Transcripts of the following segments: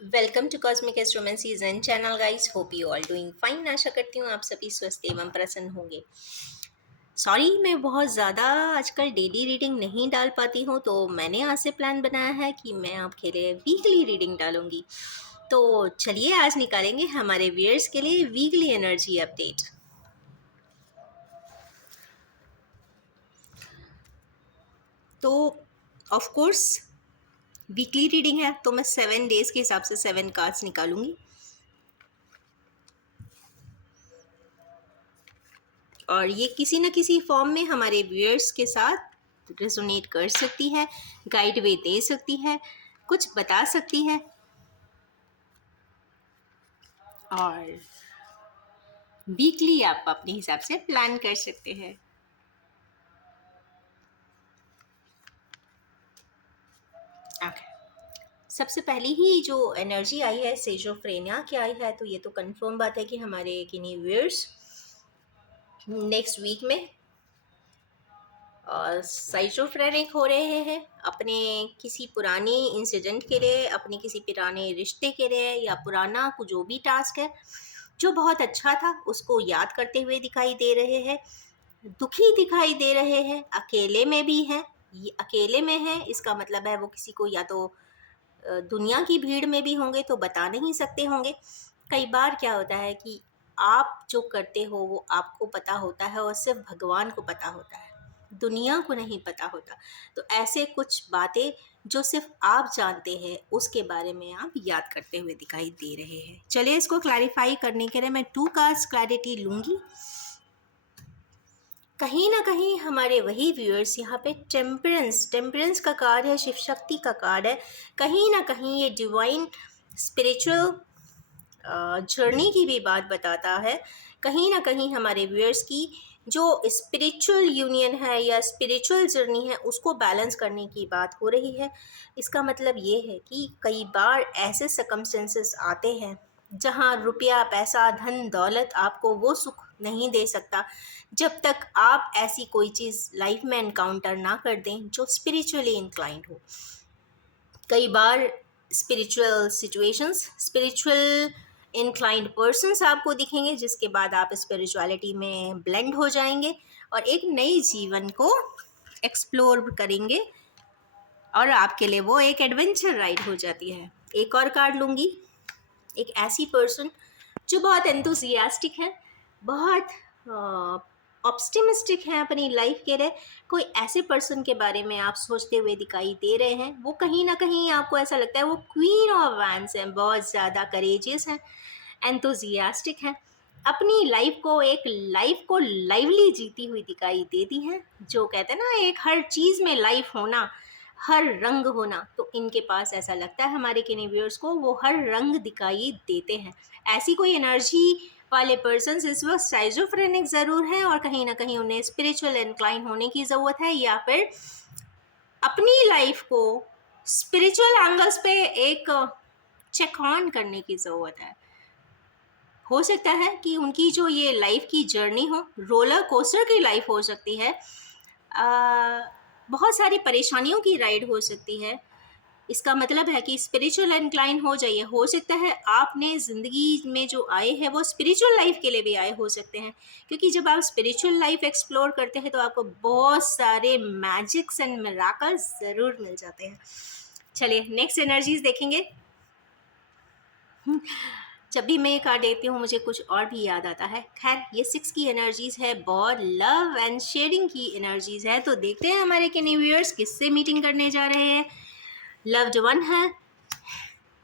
Welcome to Cosmic Astroman season channel guys. Hope you all doing fine. आशा करती हूँ आप सभी स्वस्थ एवं प्रसन्न होंगे। सॉरी, मैं बहुत ज़्यादा आजकल डेली रीडिंग नहीं डाल पाती हूँ, तो मैंने आज से प्लान बनाया है कि मैं आपके लिए वीकली रीडिंग डालूंगी। तो चलिए आज निकालेंगे हमारे व्यूअर्स के लिए वीकली एनर्जी अपडेट। तो ऑफ कोर्स वीकली रीडिंग है, तो मैं 7 डेज के हिसाब से 7 कार्ड्स निकालूंगी और ये किसी न किसी फॉर्म में हमारे व्यूअर्स के साथ रेजोनेट कर सकती है, गाइड वे दे सकती है, कुछ बता सकती है और वीकली आप अपने हिसाब से प्लान कर सकते हैं। ओके, सबसे पहली ही जो एनर्जी आई है सेजोफ्रेनिया की आई है, तो ये तो कंफर्म बात है कि हमारे किन्हीं व्यूअर्स नेक्स्ट वीक में साइजोफ्रेनिक हो रहे हैं अपने किसी पुरानी इंसिडेंट के लिए, अपने किसी पुराने रिश्ते के लिए, या पुराना जो भी टास्क है जो बहुत अच्छा था उसको याद करते हुए दिखाई दे रहे हैं, दुखी दिखाई दे रहे हैं, अकेले में भी हैं। ये अकेले में है इसका मतलब है वो किसी को या तो दुनिया की भीड़ में भी होंगे तो बता नहीं सकते होंगे। कई बार क्या होता है कि आप जो करते हो वो आपको पता होता है और सिर्फ भगवान को पता होता है, दुनिया को नहीं पता होता। तो ऐसे कुछ बातें जो सिर्फ आप जानते हैं उसके बारे में आप याद करते हुए दिखाई दे रहे हैं। चलिए इसको क्लैरिफाई करने के लिए मैं 2 कार्ड्स क्लैरिटी लूँगी। कहीं ना कहीं हमारे वही व्यूअर्स यहाँ पे टेम्परेंस टेम्परेंस का कार्ड है, शिव शक्ति का कार्ड है। कहीं ना कहीं ये डिवाइन स्पिरिचुअल जर्नी की भी बात बताता है। कहीं ना कहीं हमारे व्यूअर्स की जो स्पिरिचुअल यूनियन है या स्पिरिचुअल जर्नी है उसको बैलेंस करने की बात हो रही है। इसका मतलब ये है कि कई बार ऐसे सर्कमस्टेंसेस आते हैं जहाँ रुपया पैसा धन दौलत आपको वो सुख नहीं दे सकता जब तक आप ऐसी कोई चीज़ लाइफ में एनकाउंटर ना कर दें जो स्पिरिचुअली इंक्लाइंड हो। कई बार spiritual situations, spiritual inclined persons आपको दिखेंगे जिसके बाद आप स्पिरिचुअलिटी में ब्लेंड हो जाएंगे और एक नई जीवन को एक्सप्लोर करेंगे और आपके लिए वो एक एडवेंचर राइड हो जाती है। एक और कार्ड लूँगी। एक ऐसी पर्सन जो बहुत एंथुसियास्टिक है, बहुत ऑप्टिमिस्टिक है अपनी लाइफ के लिए। कोई ऐसे पर्सन के बारे में आप सोचते हुए दिखाई दे रहे हैं, वो कहीं ना कहीं आपको ऐसा लगता है वो क्वीन ऑफ वैंड्स हैं, बहुत ज़्यादा करेजियस हैं, एंथुसियास्टिक हैं, अपनी लाइफ को लाइवली जीती हुई दिखाई देती हैं। जो कहते हैं ना एक हर चीज़ में लाइफ होना, हर रंग होना, तो इनके पास ऐसा लगता है हमारे किन्हीं व्यूअर्स को वो हर रंग दिखाई देते हैं। ऐसी कोई एनर्जी वाले पर्सन्स इस वक्त साइजोफ्रेनिक ज़रूर हैं और कहीं ना कहीं उन्हें स्पिरिचुअल इंक्लाइन होने की ज़रूरत है या फिर अपनी लाइफ को स्पिरिचुअल एंगल्स पे एक चेक ऑन करने की ज़रूरत है। हो सकता है कि उनकी जो ये लाइफ की जर्नी हो, रोलर कोस्टर की लाइफ हो सकती है, बहुत सारी परेशानियों की राइड हो सकती है। इसका मतलब है कि स्पिरिचुअल इंक्लाइन हो जाइए। हो सकता है आपने ज़िंदगी में जो आए हैं वो स्पिरिचुअल लाइफ के लिए भी आए हो सकते हैं, क्योंकि जब आप स्पिरिचुअल लाइफ एक्सप्लोर करते हैं तो आपको बहुत सारे मैजिक्स एंड मिराकल्स ज़रूर मिल जाते हैं। चलिए नेक्स्ट एनर्जीज देखेंगे। जब भी मैं ये कार्ड देती हूँ मुझे कुछ और भी याद आता है। खैर ये 6 की एनर्जीज़ है, बहुत लव एंड शेयरिंग की एनर्जीज़ है। तो देखते हैं हमारे किन्हीं व्यूअर्स किससे मीटिंग करने जा रहे हैं। लव्ड वन है,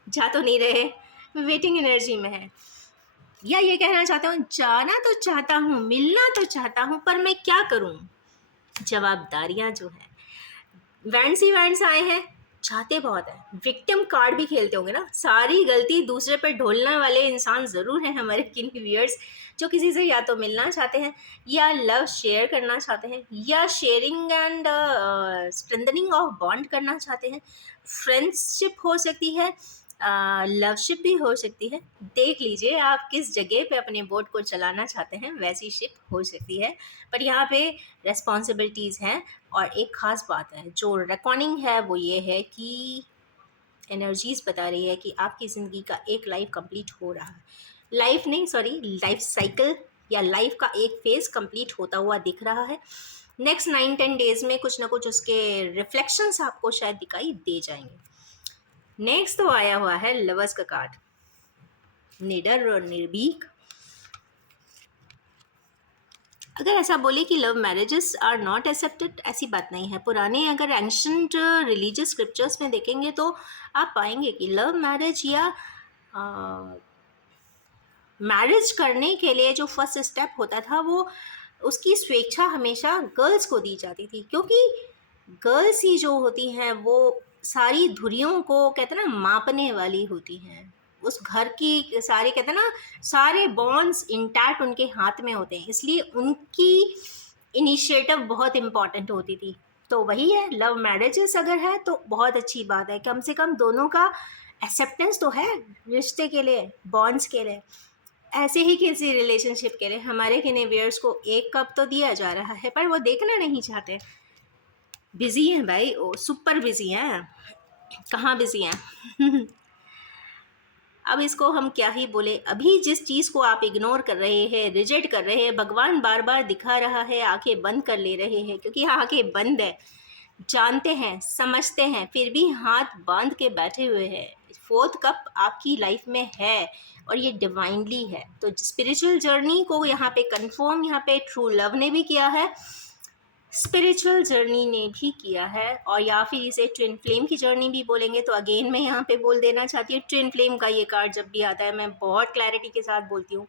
जा तो नहीं रहे, वेटिंग एनर्जी में है, या ये कहना चाहता हूँ जाना तो चाहता हूँ, मिलना तो चाहता हूँ, पर मैं क्या करूँ। जवाबदारियाँ जो है, वैंड्स ही वैंड्स आए हैं, चाहते बहुत है। विक्टिम कार्ड भी खेलते होंगे ना, सारी गलती दूसरे पर ढोलने वाले इंसान ज़रूर हैं हमारे किन्हीं व्यूअर्स जो किसी से या तो मिलना चाहते हैं या लव शेयर करना चाहते हैं या sharing and strengthening of bond करना चाहते हैं। फ्रेंडशिप हो सकती है, लवशिप भी हो सकती है। देख लीजिए आप किस जगह पे अपने बोट को चलाना चाहते हैं, वैसी शिप हो सकती है। पर यहाँ पे रेस्पॉन्सिबिलिटीज़ हैं और एक ख़ास बात है जो रिकॉर्डिंग है वो ये है कि एनर्जीज़ बता रही है कि आपकी ज़िंदगी का एक लाइफ कंप्लीट हो रहा है। लाइफ नहीं, सॉरी, लाइफ साइकिल या लाइफ का एक फेज़ कंप्लीट होता हुआ दिख रहा है। नेक्स्ट 9-10 डेज़ में कुछ ना कुछ उसके रिफ्लेक्शंस आपको शायद दिखाई दे जाएंगे। नेक्स्ट तो आया हुआ है लवर्स का कार्ड, निडर और निर्भीक। अगर ऐसा बोले कि love marriages are not accepted, ऐसी बात नहीं है। पुराने अगर एंशंट रिलीजियस स्क्रिप्चर्स में देखेंगे तो आप पाएंगे कि लव मैरिज या मैरिज करने के लिए जो फर्स्ट स्टेप होता था वो उसकी स्वेच्छा हमेशा गर्ल्स को दी जाती थी, क्योंकि गर्ल्स ही जो होती हैं वो सारी धुरियों को कहते हैं ना मापने वाली होती हैं। उस घर की सारे कहते हैं ना सारे बॉन्ड्स इंटैक्ट उनके हाथ में होते हैं, इसलिए उनकी इनिशिएटिव बहुत इम्पॉर्टेंट होती थी। तो वही है, लव मैरिजेस अगर है तो बहुत अच्छी बात है, कम से कम दोनों का एक्सेप्टेंस तो है रिश्ते के लिए, बॉन्ड्स के लिए। ऐसे ही किसी रिलेशनशिप के लिए हमारे किन्हीं को एक कप तो दिया जा रहा है, पर वो देखना नहीं चाहते। बिजी हैं भाई, ओ सुपर बिजी हैं, कहाँ बिजी हैं। अब इसको हम क्या ही बोले। अभी जिस चीज़ को आप इग्नोर कर रहे हैं, रिजेक्ट कर रहे हैं, भगवान बार बार दिखा रहा है, आंखें बंद कर ले रहे हैं, क्योंकि आंखें बंद है, जानते हैं समझते हैं, फिर भी हाथ बांध के बैठे हुए हैं। फोर्थ कप आपकी लाइफ में है और ये डिवाइनली है। तो स्पिरिचुअल जर्नी को यहाँ पे कंफर्म यहाँ पे ट्रू लव ने भी किया है, स्पिरिचुअल जर्नी ने भी किया है, और या फिर इसे ट्विन फ्लेम की जर्नी भी बोलेंगे। तो अगेन मैं यहाँ पे बोल देना चाहती हूँ, ट्विन फ्लेम का ये कार्ड जब भी आता है मैं बहुत क्लैरिटी के साथ बोलती हूँ।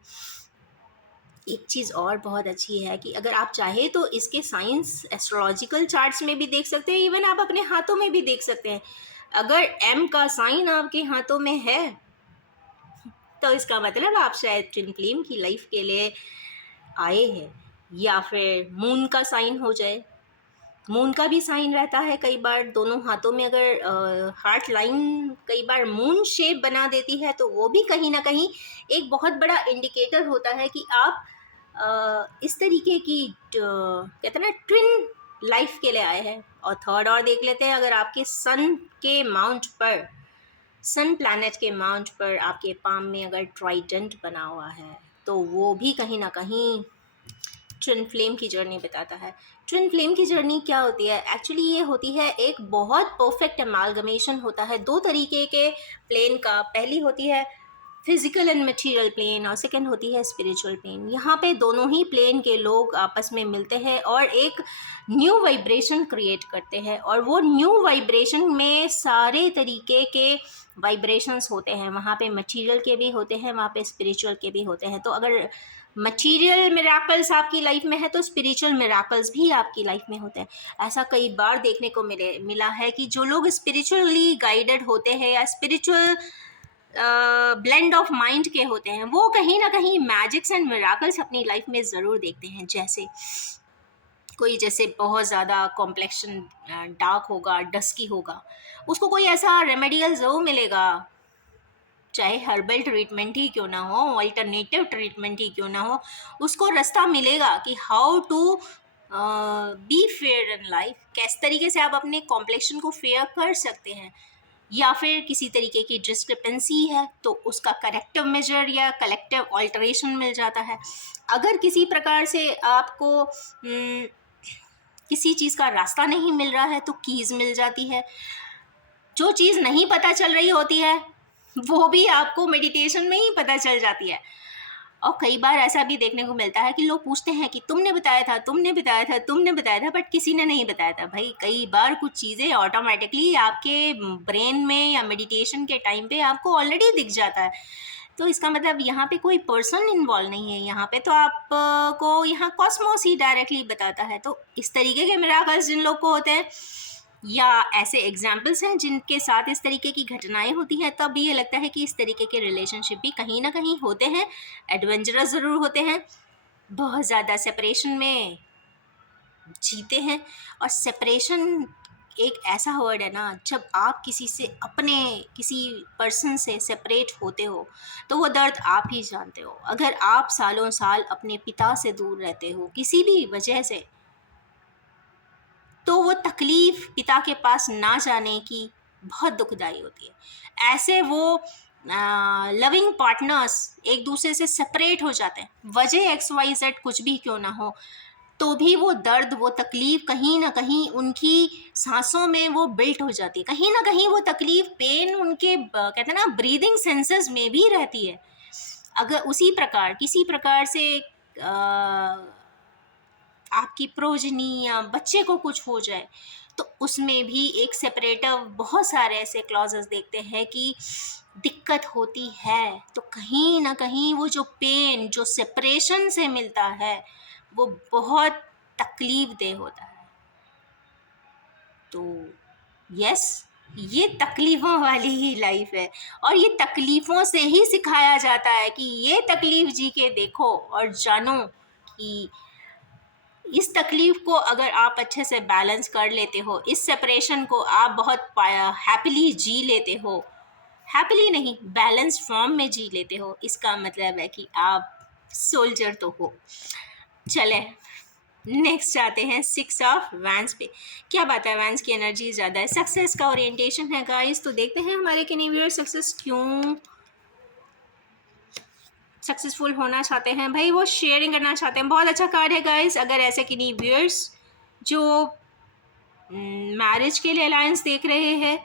एक चीज़ और बहुत अच्छी है कि अगर आप चाहे तो इसके साइंस एस्ट्रोलॉजिकल चार्ट्स में भी देख सकते हैं, इवन आप अपने हाथों में भी देख सकते हैं। अगर एम का साइन आपके हाथों में है तो इसका मतलब आप शायद ट्विन फ्लेम की लाइफ के लिए आए हैं, या फिर मून का साइन हो जाए। मून का भी साइन रहता है कई बार दोनों हाथों में, अगर हार्ट लाइन कई बार मून शेप बना देती है तो वो भी कहीं ना कहीं एक बहुत बड़ा इंडिकेटर होता है कि आप इस तरीके की कहते हैं ना ट्विन लाइफ के लिए आए हैं। और थर्ड और देख लेते हैं, अगर आपके सन के माउंट पर, सन प्लैनेट के माउंट पर आपके पाम में अगर ट्राइडेंट बना हुआ है तो वो भी कहीं ना कहीं ट्विन फ्लेम की जर्नी बताता है। ट्विन फ्लेम की जर्नी क्या होती है? एक्चुअली ये होती है एक बहुत परफेक्ट अमालगमेशन होता है दो तरीके के प्लेन का। पहली होती है फिजिकल एंड मटेरियल प्लेन और सेकंड होती है स्पिरिचुअल प्लेन। यहाँ पे दोनों ही प्लेन के लोग आपस में मिलते हैं और एक न्यू वाइब्रेशन क्रिएट करते हैं, और वो न्यू वाइब्रेशन में सारे तरीके के वाइब्रेशंस होते हैं। वहाँ पे मटेरियल के भी होते हैं, वहाँ पे स्पिरिचुअल के भी होते हैं। तो अगर मटेरियल मिराकल्स आपकी लाइफ में है तो स्पिरिचुअल मिराकल्स भी आपकी लाइफ में होते हैं। ऐसा कई बार देखने को मिला है कि जो लोग स्पिरिचुअली गाइडेड होते हैं या स्पिरिचुअल ब्लेंड ऑफ माइंड के होते हैं, वो कहीं ना कहीं मैजिक्स एंड मिराकल्स अपनी लाइफ में ज़रूर देखते हैं। जैसे कोई जैसे बहुत ज़्यादा कॉम्प्लेक्शन डार्क होगा, डस्की होगा, उसको कोई ऐसा रेमेडियल ज़रूर मिलेगा, चाहे हर्बल ट्रीटमेंट ही क्यों ना हो, अल्टरनेटिव ट्रीटमेंट ही क्यों ना हो, उसको रास्ता मिलेगा कि how to be fair in life, किस तरीके से आप अपने कॉम्प्लेक्शन को फेयर कर सकते हैं। या फिर किसी तरीके की डिस्क्रिपेंसी है तो उसका करेक्टिव मेजर या कलेक्टिव ऑल्टरेशन मिल जाता है। अगर किसी प्रकार से आपको किसी चीज़ का रास्ता नहीं मिल रहा है तो कीज़ मिल जाती है। जो चीज़ नहीं पता चल रही होती है वो भी आपको मेडिटेशन में ही पता चल जाती है। और कई बार ऐसा भी देखने को मिलता है कि लोग पूछते हैं कि तुमने बताया था, तुमने बताया था, तुमने बताया था, बट किसी ने नहीं बताया था। भाई कई बार कुछ चीज़ें ऑटोमेटिकली आपके ब्रेन में या मेडिटेशन के टाइम पे आपको ऑलरेडी दिख जाता है। तो इसका मतलब यहाँ पे कोई पर्सन इन्वॉल्व नहीं है, यहाँ पे तो आप को यहाँ कॉस्मोस ही डायरेक्टली बताता है। तो इस तरीके के मिराकल्स जिन लोग को होते हैं या ऐसे एग्जाम्पल्स हैं जिनके साथ इस तरीके की घटनाएं होती हैं, तब ये लगता है कि इस तरीके के रिलेशनशिप भी कहीं ना कहीं होते हैं, एडवेंचरस ज़रूर होते हैं, बहुत ज़्यादा सेपरेशन में जीते हैं। और सेपरेशन एक ऐसा वर्ड है ना, जब आप किसी से, अपने किसी पर्सन से सेपरेट होते हो तो वो दर्द आप ही जानते हो। अगर आप सालों साल अपने पिता से दूर रहते हो किसी भी वजह से, तो वो तकलीफ़ पिता के पास ना जाने की बहुत दुखदाई होती है। ऐसे वो लविंग पार्टनर्स एक दूसरे से सेपरेट हो जाते हैं, वजह XYZ कुछ भी क्यों ना हो, तो भी वो दर्द, वो तकलीफ कहीं ना कहीं उनकी सांसों में वो बिल्ट हो जाती है, कहीं ना कहीं वो तकलीफ, पेन उनके कहते हैं ना ब्रीदिंग सेंसर्स में भी रहती है। अगर उसी प्रकार किसी प्रकार से आपकी प्रोजनी या बच्चे को कुछ हो जाए, तो उसमें भी एक सेपरेटिव, बहुत सारे ऐसे क्लॉजेस देखते हैं कि दिक्कत होती है। तो कहीं ना कहीं वो जो पेन जो सेपरेशन से मिलता है वो बहुत तकलीफ दे होता है। तो यस, ये तकलीफ़ों वाली ही लाइफ है, और ये तकलीफ़ों से ही सिखाया जाता है कि ये तकलीफ़ जी के देखो और जानो कि इस तकलीफ़ को अगर आप अच्छे से बैलेंस कर लेते हो, इस सेपरेशन को आप बहुत हैप्पीली जी लेते हो, हैप्पीली नहीं बैलेंस फॉर्म में जी लेते हो, इसका मतलब है कि आप सोल्जर तो हो। चले नेक्स्ट आते हैं 6 ऑफ वैंस पे। क्या बात है, वैंस की एनर्जी ज़्यादा है, सक्सेस का ओरिएंटेशन है गाइस। तो देखते हैं हमारे किन्हीं सक्सेस क्यों सक्सेसफुल होना चाहते हैं भाई, वो शेयरिंग करना चाहते हैं। बहुत अच्छा कार्ड है गाइस। अगर ऐसे किन्हीं व्यूअर्स जो मैरिज के लिए अलायंस देख रहे हैं,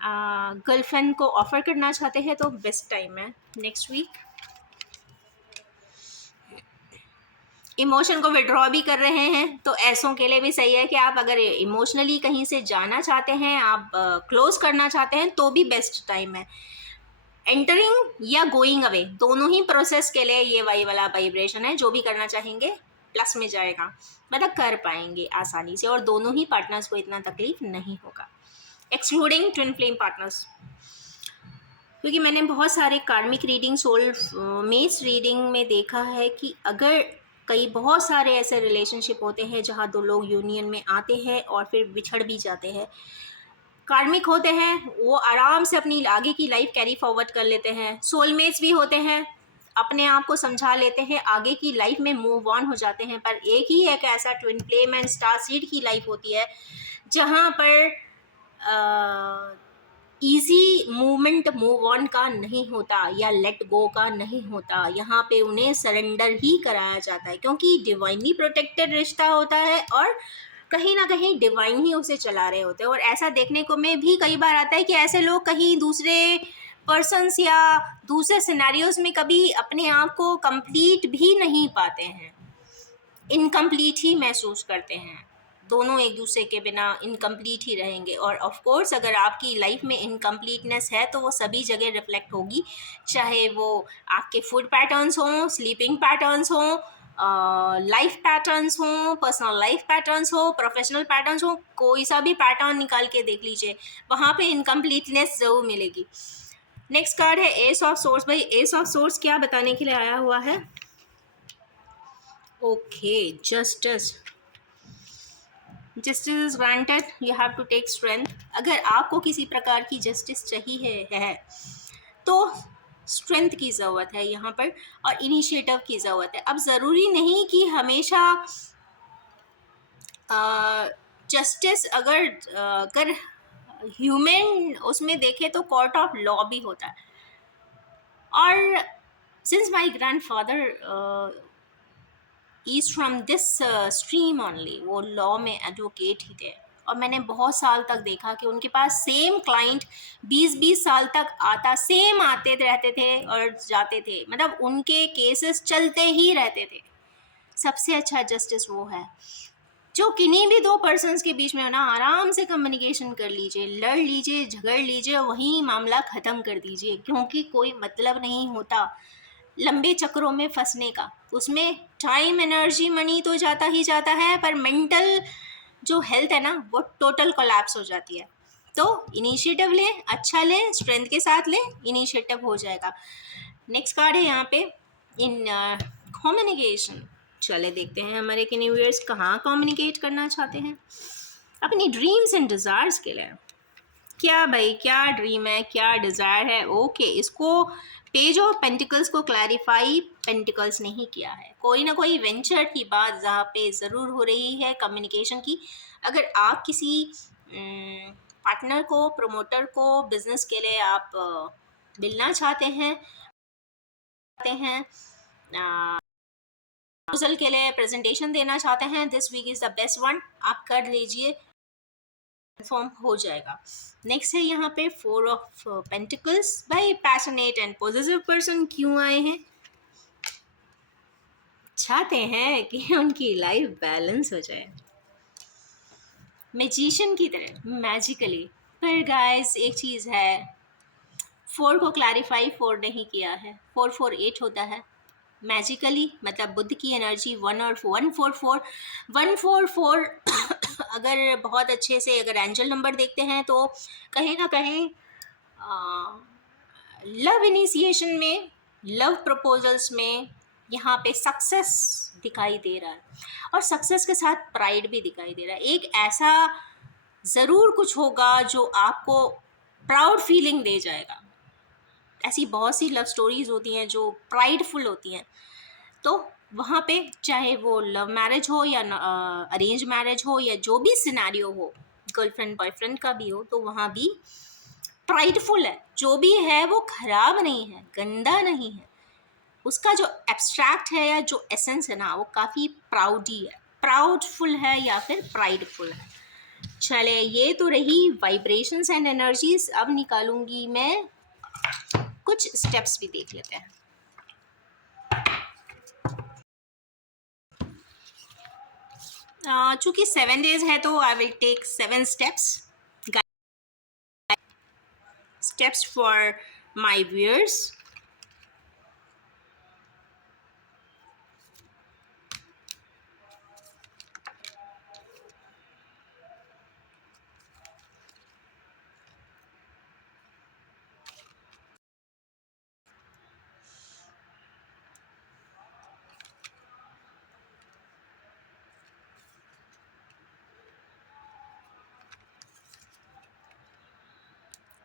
गर्लफ्रेंड को ऑफर करना चाहते हैं, तो बेस्ट टाइम है नेक्स्ट वीक। इमोशन को विड्रॉ भी कर रहे हैं, तो ऐसों के लिए भी सही है कि आप अगर इमोशनली कहीं से जाना चाहते हैं, आप क्लोज करना चाहते हैं, तो भी बेस्ट टाइम है। एंटरिंग या गोइंग अवे दोनों ही प्रोसेस के लिए ये वही वाला वाइब्रेशन है। जो भी करना चाहेंगे प्लस में जाएगा, मतलब कर पाएंगे आसानी से, और दोनों ही पार्टनर्स को इतना तकलीफ नहीं होगा, एक्सक्लूडिंग ट्विन फ्लेम पार्टनर्स। क्योंकि मैंने बहुत सारे कार्मिक रीडिंग, सोल मेट्स रीडिंग में देखा है कि अगर बहुत सारे ऐसे रिलेशनशिप होते हैं जहाँ दो लोग यूनियन में आते हैं और फिर बिछड़ भी जाते हैं, कार्मिक होते हैं, वो आराम से अपनी आगे की लाइफ कैरी फॉरवर्ड कर लेते हैं। सोलमेट्स भी होते हैं, अपने आप को समझा लेते हैं, आगे की लाइफ में मूव ऑन हो जाते हैं। पर एक ही एक ऐसा twin flame and star seed की लाइफ होती है जहाँ पर ईजी मूवमेंट मूव ऑन का नहीं होता या लेट गो का नहीं होता। यहाँ पे उन्हें सरेंडर ही कराया जाता है, क्योंकि डिवाइनली प्रोटेक्टेड रिश्ता होता है और कहीं ना कहीं डिवाइन ही उसे चला रहे होते हैं। और ऐसा देखने को में भी कई बार आता है कि ऐसे लोग कहीं दूसरे पर्सन्स या दूसरे सिनेरियोज में कभी अपने आप को कंप्लीट भी नहीं पाते हैं, इनकम्प्लीट ही महसूस करते हैं। दोनों एक दूसरे के बिना इनकम्प्लीट ही रहेंगे। और ऑफ कोर्स अगर आपकी लाइफ में इनकम्प्लीटनेस है तो वो सभी जगह रिफ्लेक्ट होगी, चाहे वो आपके फूड पैटर्न्स हों, स्लीपिंग पैटर्न्स हों, लाइफ पैटर्न्स हों, पर्सनल लाइफ पैटर्न्स हो, प्रोफेशनल पैटर्न्स हो, कोई सा भी पैटर्न निकाल के देख लीजिए, वहाँ पे इनकम्प्लीटनेस ज़रूर मिलेगी। नेक्स्ट कार्ड है एस ऑफ सोर्स। भाई एस ऑफ सोर्स क्या बताने के लिए आया हुआ है? Okay, justice. Justice is granted, you have to take strength. अगर आपको किसी प्रकार की जस्टिस चाहिए है तो स्ट्रेंथ की ज़रूरत है यहाँ पर, और इनिशिएटिव की ज़रूरत है। अब ज़रूरी नहीं कि हमेशा जस्टिस अगर ह्यूमन उसमें देखे तो कोर्ट ऑफ लॉ भी होता है। और since my grandfather is from this stream only, वो लॉ में एडवोकेट ही थे, और मैंने बहुत साल तक देखा कि उनके पास सेम क्लाइंट 20-20 साल तक सेम आते रहते थे और जाते थे, मतलब उनके केसेस चलते ही रहते थे। सबसे अच्छा जस्टिस वो है जो किन्हीं भी दो पर्सन्स के बीच में हो ना, आराम से कम्युनिकेशन कर लीजिए, लड़ लीजिए, झगड़ लीजिए, वहीं मामला ख़त्म कर दीजिए, क्योंकि कोई मतलब नहीं होता लंबे चक्रों में फंसने का। उसमें टाइम, एनर्जी, मनी तो जाता ही जाता है, पर मेंटल जो हेल्थ है ना वो टोटल कोलैप्स हो जाती है। तो इनिशिएटिव लें, अच्छा लें, स्ट्रेंथ के साथ लें, इनिशिएटिव हो जाएगा। नेक्स्ट कार्ड है यहाँ पे इन कम्युनिकेशन। चले देखते हैं हमारे व्यूअर्स कहाँ कम्युनिकेट करना चाहते हैं अपनी ड्रीम्स एंड डिज़ायर्स के लिए। क्या भाई, क्या ड्रीम है, क्या डिज़ायर है? ओके, इसको पेज ऑफ पेंटिकल्स को क्लैरिफाई पेंटिकल्स नहीं किया है। कोई ना कोई वेंचर की बात जहाँ पे ज़रूर हो रही है कम्युनिकेशन की। अगर आप किसी पार्टनर को, प्रमोटर को, बिजनेस के लिए आप मिलना चाहते हैं प्रपोजल के लिए प्रेजेंटेशन देना चाहते हैं, this week is the best one, आप कर लीजिए, कंफर्म हो जाएगा। नेक्स्ट है यहाँ पे 4 ऑफ पेंटिकल्स। भाई पैशनेट एंड पॉजिटिव पर्सन क्यों आए हैं? चाहते हैं कि उनकी लाइफ बैलेंस हो जाए मैजिशियन की तरह, मैजिकली। पर गाइस एक चीज़ है, 4 को क्लैरिफाई 4 नहीं किया है, 448 होता है मैजिकली, मतलब बुद्ध की एनर्जी 1 और 144 144 अगर बहुत अच्छे से अगर एंजल नंबर देखते हैं तो कहीं ना कहीं लव इनिशिएशन में, लव प्रपोजल्स में यहाँ पे सक्सेस दिखाई दे रहा है, और सक्सेस के साथ प्राइड भी दिखाई दे रहा है। एक ऐसा ज़रूर कुछ होगा जो आपको प्राउड फीलिंग दे जाएगा। ऐसी बहुत सी लव स्टोरीज होती हैं जो प्राइडफुल होती हैं, तो वहाँ पे चाहे वो लव मैरिज हो या अरेंज मैरिज हो या जो भी सिनेरियो हो, गर्लफ्रेंड बॉयफ्रेंड का भी हो, तो वहाँ भी प्राइडफुल है, जो भी है वो खराब नहीं है, गंदा नहीं है, उसका जो एब्स्ट्रैक्ट है या जो एसेंस है ना, वो काफ़ी प्राउडी है, प्राउडफुल है या फिर प्राइडफुल है। चले, ये तो रही वाइब्रेशंस एंड एनर्जीज। अब निकालूंगी मैं कुछ स्टेप्स भी देख लेते हैं। चूँकि 7 डेज है तो I will take 7 steps for my viewers.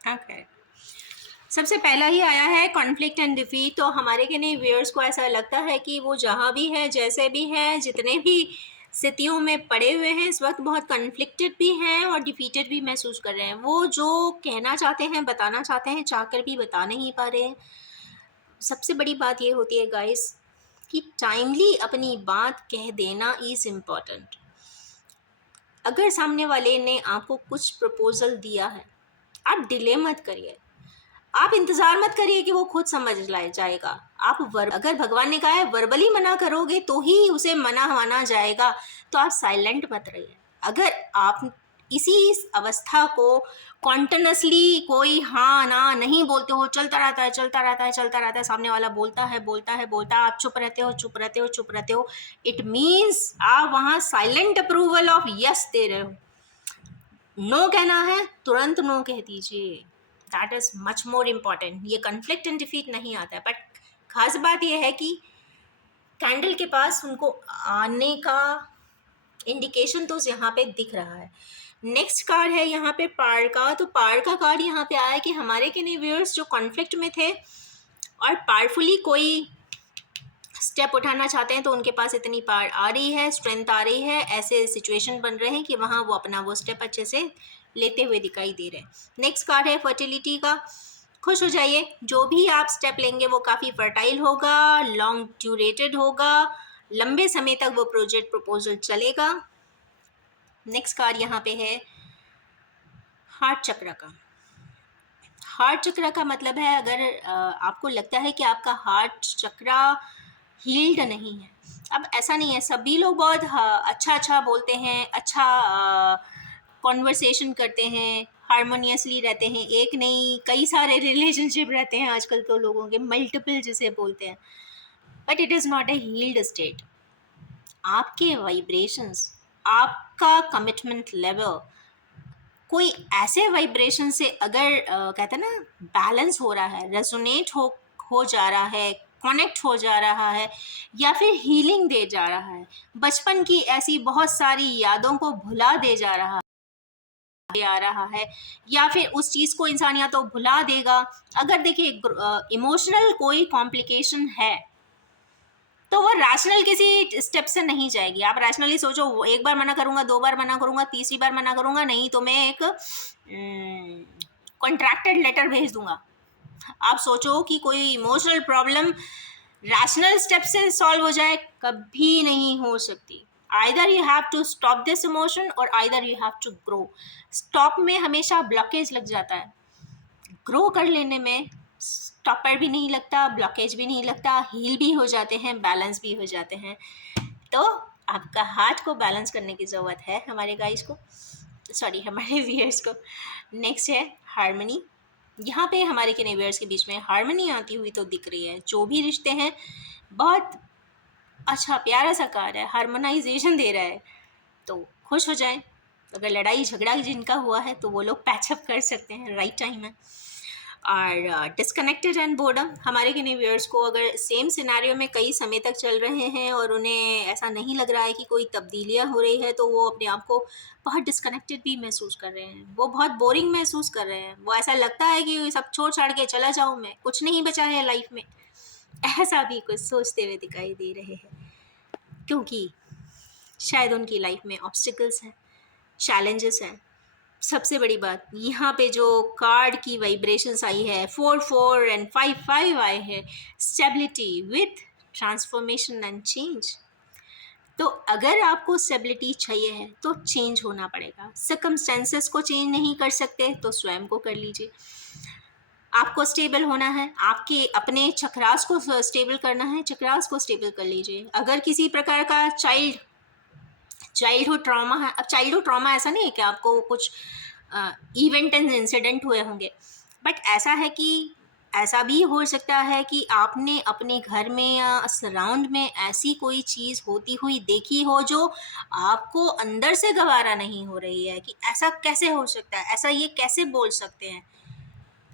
Okay. सबसे पहला ही आया है कॉन्फ्लिक्ट एंड डिफीट। तो हमारे के नहीं व्यूअर्स को ऐसा लगता है कि वो जहाँ भी है, जैसे भी है, जितने भी स्थितियों में पड़े हुए हैं इस वक्त, बहुत कन्फ्लिक्टेड भी हैं और डिफीटेड भी महसूस कर रहे हैं। वो जो कहना चाहते हैं, बताना चाहते हैं, चाहकर भी बता नहीं पा रहे हैं। सबसे बड़ी बात ये होती है गाइस कि टाइमली अपनी बात कह देना इज़ इम्पॉर्टेंट। अगर सामने वाले ने आपको कुछ प्रपोजल दिया है, आप डिले मत करिए, आप इंतज़ार मत करिए कि वो खुद समझ लाए जाएगा। आप अगर भगवान ने कहा है वर्बली मना करोगे तो ही उसे मना माना जाएगा, तो आप साइलेंट मत रहिए। अगर आप इसी अवस्था को कॉन्टिन्यूसली कोई हाँ ना नहीं बोलते हो, चलता रहता है चलता रहता है चलता रहता है, सामने वाला बोलता है बोलता है बोलता है, आप चुप रहते हो चुप रहते हो चुप रहते हो, इट मीन्स आप वहाँ silent approval of yes they रहे हो। नो कहना है तुरंत नो कह दीजिए, that is much more important. ये कन्फ्लिक्ट एंड डिफीट नहीं आता है, बट खास बात यह है कि कैंडल के पास उनको आने का इंडिकेशन तो यहाँ पे दिख रहा है। नेक्स्ट कार्ड है यहाँ पे पार का। तो पार का कार्ड यहाँ पे आया कि हमारे के नहीं व्यूअर्स जो कॉन्फ्लिक्ट में थे और पावरफुली कोई स्टेप उठाना चाहते हैं, तो उनके पास इतनी पावर आ रही है, स्ट्रेंथ आ रही है, ऐसे सिचुएशन बन रहे हैं कि वहाँ वो अपना वो स्टेप अच्छे से लेते हुए दिखाई दे रहे हैं। नेक्स्ट कार्ड है फर्टिलिटी का। खुश हो जाइए, जो भी आप स्टेप लेंगे वो काफ़ी फर्टाइल होगा, लॉन्ग ड्यूरेटेड होगा, लंबे समय तक वो प्रोजेक्ट प्रपोजल चलेगा। नेक्स्ट कार्ड यहाँ पे है हार्ट चक्र का। हार्ट चक्र का मतलब है अगर आपको लगता है कि आपका हार्ट चक्र हील्ड नहीं है। अब ऐसा नहीं है, सभी लोग बहुत अच्छा बोलते हैं, अच्छा कॉन्वर्सेशन करते हैं, हारमोनियसली रहते हैं, एक नहीं कई सारे रिलेशनशिप रहते हैं आजकल तो लोगों के, मल्टीपल जिसे बोलते हैं, but it is not a healed state. आपके वाइब्रेशंस, आपका कमिटमेंट लेवल कोई ऐसे वाइब्रेशन से अगर कहते हैं ना बैलेंस हो रहा है, रेजोनेट हो जा रहा है, कनेक्ट हो जा रहा है, या फिर हीलिंग दे जा रहा है, बचपन की ऐसी बहुत सारी यादों को भुला दे जा रहा है, या फिर उस चीज़ को इंसान या तो भुला देगा। अगर देखिए इमोशनल कोई कॉम्प्लिकेशन है तो वो रैशनल किसी स्टेप से नहीं जाएगी। आप रैशनली सोचो, एक बार मना करूँगा, 2 बार मना करूँगा, तीसरी बार मना करूँगा, नहीं तो मैं एक कॉन्ट्रैक्टेड लेटर भेज दूँगा। आप सोचो कि कोई इमोशनल प्रॉब्लम रैशनल स्टेप से सॉल्व हो जाए, कभी नहीं हो सकती। Either you have to stop this emotion और either you have to grow. Stop में हमेशा ब्लॉकेज लग जाता है, ग्रो कर लेने में स्टॉपर भी नहीं लगता, ब्लॉकेज भी नहीं लगता, हील भी हो जाते हैं, बैलेंस भी हो जाते हैं। तो आपका हार्ट को बैलेंस करने की ज़रूरत है हमारे गाइस को, सॉरी हमारे व्यूअर्स को। नेक्स्ट है हार्मनी। यहाँ पे हमारे के व्यूअर्स के बीच में हार्मनी आती हुई तो दिख रही है। जो भी रिश्ते हैं बहुत अच्छा प्यारा सा कार्य है, हार्मोनाइजेशन दे रहा है, तो खुश हो जाएं। अगर लड़ाई झगड़ा जिनका हुआ है तो वो लोग पैचअप कर सकते हैं, राइट टाइम है। और डिस्कनेक्टेड एंड बोर्डम, हमारे किन्हीं व्यूअर्स को अगर सेम सिनेरियो में कई समय तक चल रहे हैं और उन्हें ऐसा नहीं लग रहा है कि कोई तब्दीलियां हो रही है, तो वो अपने आप को बहुत डिस्कनेक्टेड भी महसूस कर रहे हैं, वो बहुत बोरिंग महसूस कर रहे हैं, वो ऐसा लगता है कि सब छोड़ छाड़ के चला जाऊँ मैं, कुछ नहीं बचा है लाइफ में, ऐसा भी कुछ सोचते हुए दिखाई दे रहे हैं। क्योंकि शायद उनकी लाइफ में ऑब्स्टिकल्स हैं, चैलेंजेस हैं। सबसे बड़ी बात यहाँ पे जो कार्ड की वाइब्रेशंस आई है, 4 एंड 5 आए हैं, stability with transformation and change. तो अगर आपको स्टेबिलिटी चाहिए है तो चेंज होना पड़ेगा। सर्कमस्टेंसेस को चेंज नहीं कर सकते तो स्वयं को कर लीजिए। आपको स्टेबल होना है, आपके अपने चक्रास को स्टेबल करना है, चक्रास को स्टेबल कर लीजिए। अगर किसी प्रकार का चाइल्डहुड ट्रॉमा है, अब चाइल्डहुड ट्रॉमा ऐसा नहीं है कि आपको कुछ इवेंट एंड इंसिडेंट हुए होंगे, बट ऐसा है कि ऐसा भी हो सकता है कि आपने अपने घर में या सराउंड में ऐसी कोई चीज़ होती हुई देखी हो जो आपको अंदर से गवारा नहीं हो रही है कि ऐसा कैसे हो सकता है, ऐसा ये कैसे बोल सकते हैं।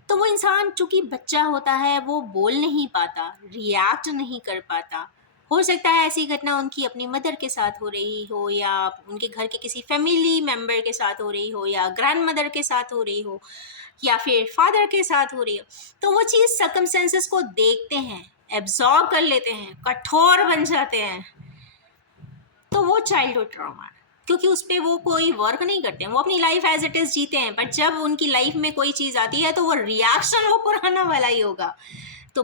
तो वो इंसान चूंकि बच्चा होता है, वो बोल नहीं पाता, रिएक्ट नहीं कर पाता। हो सकता है ऐसी घटना उनकी अपनी मदर के साथ हो रही हो, या उनके घर के किसी फैमिली मेम्बर के साथ हो रही हो, या ग्रैंड मदर के साथ हो रही हो, या फिर फादर के साथ हो रही हो। तो वो चीज़ सर्कमस्टेंसेस को देखते हैं, एब्जॉर्ब कर लेते हैं, कठोर बन जाते हैं, तो वो चाइल्डहुड ट्रॉमा है। क्योंकि उस पर वो कोई वर्क नहीं करते हैं, वो अपनी लाइफ एज इट इज़ जीते हैं, बट जब उनकी लाइफ में कोई चीज़ आती है तो वो रिएक्शन वो पुराना वाला ही होगा। तो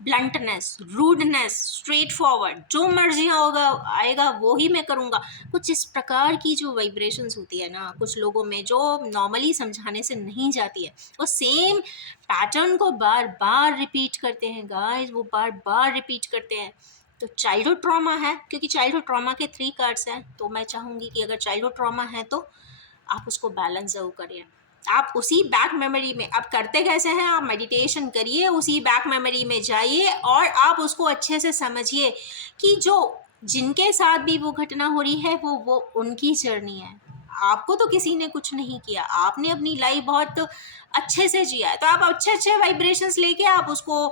ब्लंटनेस, रूडनेस, स्ट्रेट फॉरवर्ड, जो मर्जी होगा आएगा वो ही मैं करूँगा, कुछ इस प्रकार की जो वाइब्रेशंस होती है ना कुछ लोगों में, जो नॉर्मली समझाने से नहीं जाती है, वो सेम पैटर्न को बार बार रिपीट करते हैं गाइस, वो बार बार रिपीट करते हैं। तो चाइल्डहुड ट्रॉमा है, क्योंकि चाइल्डहुड ट्रॉमा के 3 कार्ड्स हैं, तो मैं चाहूँगी कि अगर चाइल्डहुड ट्रॉमा है तो आप उसको बैलेंस ज़रूर करिए। आप उसी बैक मेमोरी में, आप करते कैसे हैं, आप मेडिटेशन करिए, उसी बैक मेमोरी में जाइए और आप उसको अच्छे से समझिए कि जो जिनके साथ भी वो घटना हो रही है वो उनकी जर्नी है। आपको तो किसी ने कुछ नहीं किया, आपने अपनी लाइफ बहुत अच्छे से जिया है, तो आप अच्छे अच्छे वाइब्रेशंस लेके आप उसको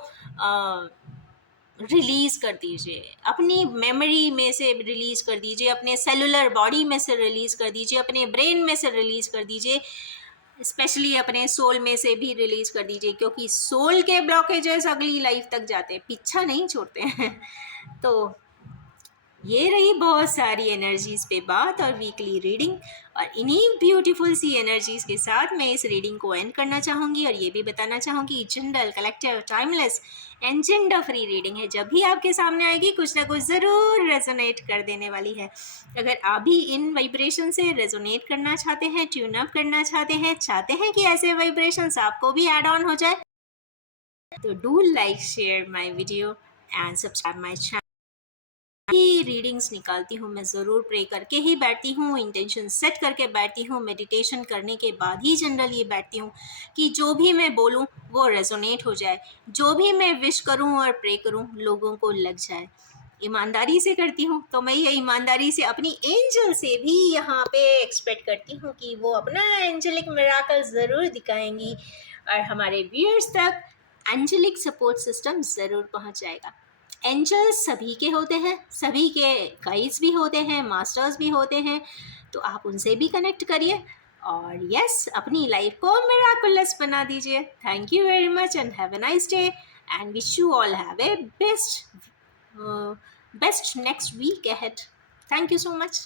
रिलीज़ कर दीजिए, अपनी मेमोरी में से रिलीज़ कर दीजिए, अपने सेलुलर बॉडी में से रिलीज़ कर दीजिए, अपने ब्रेन में से रिलीज़ कर दीजिए, स्पेशली अपने सोल में से भी रिलीज़ कर दीजिए, क्योंकि सोल के ब्लॉकेजेस अगली लाइफ तक जाते हैं, पीछा नहीं छोड़ते हैं। तो ये रही बहुत सारी एनर्जीज़ पे बात और वीकली रीडिंग, और इन्हीं ब्यूटीफुल सी एनर्जीज़ के साथ मैं इस रीडिंग को एंड करना चाहूँगी और ये भी बताना चाहूँगी general, collective, timeless and gender free reading है। जब भी आपके सामने आएगी कुछ ना कुछ ज़रूर रेजोनेट कर देने वाली है। अगर आप भी इन वाइब्रेशन से रेजोनेट करना चाहते हैं, ट्यून अप करना चाहते हैं कि ऐसे वाइब्रेशंस आपको भी ऐड ऑन हो जाए, तो do like, share my video and subscribe my channel. He readings निकालती हूँ मैं ज़रूर प्रे करके ही बैठती हूँ, इंटेंशन सेट करके बैठती हूँ, मेडिटेशन करने के बाद ही जनरली बैठती हूँ कि जो भी मैं बोलूँ वो रेजोनेट हो जाए, जो भी मैं विश करूँ और प्रे करूँ लोगों को लग जाए। ईमानदारी से करती हूँ, तो मैं ये ईमानदारी से अपनी एंजल से भी यहाँ पे एक्सपेक्ट करती हूँ कि वो अपना एंजलिक मिराकल ज़रूर दिखाएंगी और हमारे व्यूअर्स तक एंजलिक सपोर्ट सिस्टम ज़रूर पहुँच जाएगा। एंजल्स सभी के होते हैं, सभी के गाइड्स भी होते हैं, मास्टर्स भी होते हैं, तो आप उनसे भी कनेक्ट करिए और यस, अपनी लाइफ को मिराकुलस बना दीजिए। Thank you very much and have a nice day and wish you all have a best best next week ahead. Thank you so much.